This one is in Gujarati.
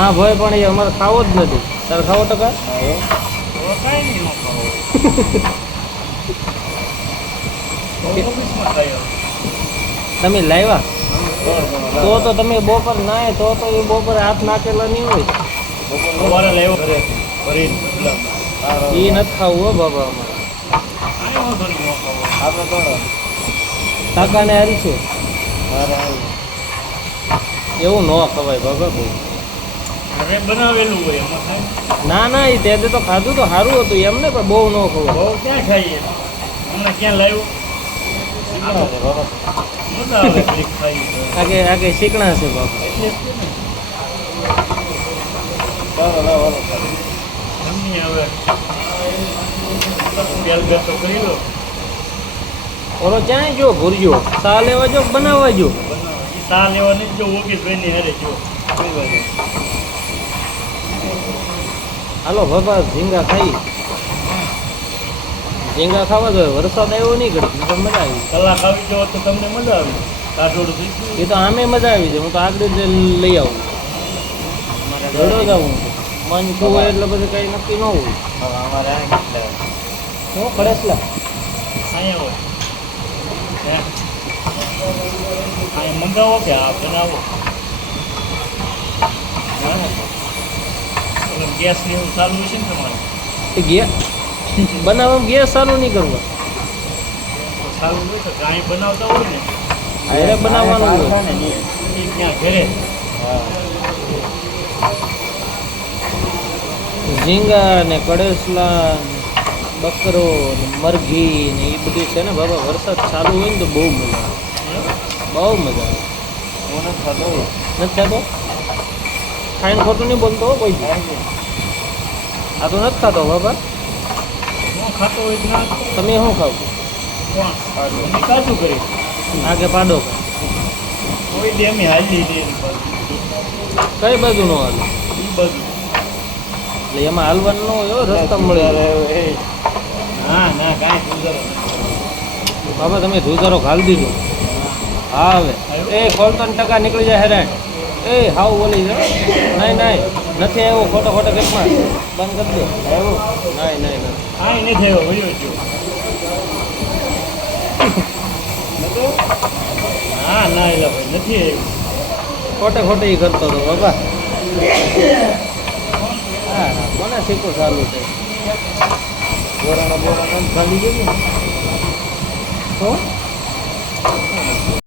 હા ભાઈ, પણ એ અમારે ખાવો જ નથી. તારે ખાવો ટકા? તમે લાવ્યા તો તમે બપોર નાય તો એ બપોરે હાથ નાખેલા નહીં હોય. એ નથી ખાવું હો બાબા. અમારે કાકાને હારી છે એવું ન ખવાય બાબા. બહુ બનાવેલું હોય ના ના, એ તે તો ખાધું તો સારું હતું એમને, પણ બહુ ન ખવાય. બહુ ક્યાં ખાઈએ હમણાં ક્યાં લાવ્યું આગે શીખણા છે બાબા. કરી લો. ઓલો ક્યાંય જો ભૂરજો સા લેવા જો બનાવવા જો. સા લેવા નહીં જો ઓગીશભાઈ ની હારે જો. હાલો બાબા, ઝીંગા ખાઈ. ઝીંગા ખાવા જોઈએ. વરસાદ આવ્યો નહીં ઘડી તો મજા આવી. કલાક આવી જાવ તો તમને મજા આવી. કાઠોડ એ તો આમે મજા આવી છે. હું તો આગળ જ લઈ આવું. ઘડો જ આવું મન શું હોય એટલે પછી કઈ નક્કી ન હોય. શું ખડેસલા અહીંયા હોય મંગાવો કે આ બનાવો. ગેસ ને એવું ચાલુ છે ને તમારે? બનાવવામાં ગેસ ચાલુ નહીં કરવા. ચાલુ નહીં તો કાંઈ બનાવતા હોય ને અરે બનાવવાનું હોય ત્યાં ઘરે. ઝીંગા ને કડેસલા, બકરો ને મરઘી ને એ બધું છે ને બાબા. વરસાદ ચાલુ હોય ને તો બહુ મજા આવે. બહુ મજા આવે. નથી ખાતો? ખાઈને ખોટું નહીં બોલતો કોઈ. આ તો નથી ખાતો બાબા. ખાતો હોય ના તમે શું ખાવ? કાશું કરી આગે પાડો કોઈ દે અમે હાલી દે કઈ બાજુ નો હાલે? એ બધું એટલે એમાં હાલવાનું ન હોય. રસ્તા મળે. ના ના કાંઈ ગુજારો બાબા તમે ધુજારો ઘાલ દીધો. હા હવે એ કોલતન ટકા નીકળી જાય હેરાન. એ હાવ બોલી છે. નહીં નહીં નથી આવ્યો. ખોટો ખોટો કેસમાં બંધ કરી દે. આવ્યો નહીં નહીં નહીં. કાંઈ નથી આવ્યો વળ્યો છું. હા ના એલા ભાઈ નથી આવ્યું. ખોટે ખોટે એ કરતો હતો બાબા. હા કોને શીખવું ચાલુ છે? બોરાના ખાલી ગયું.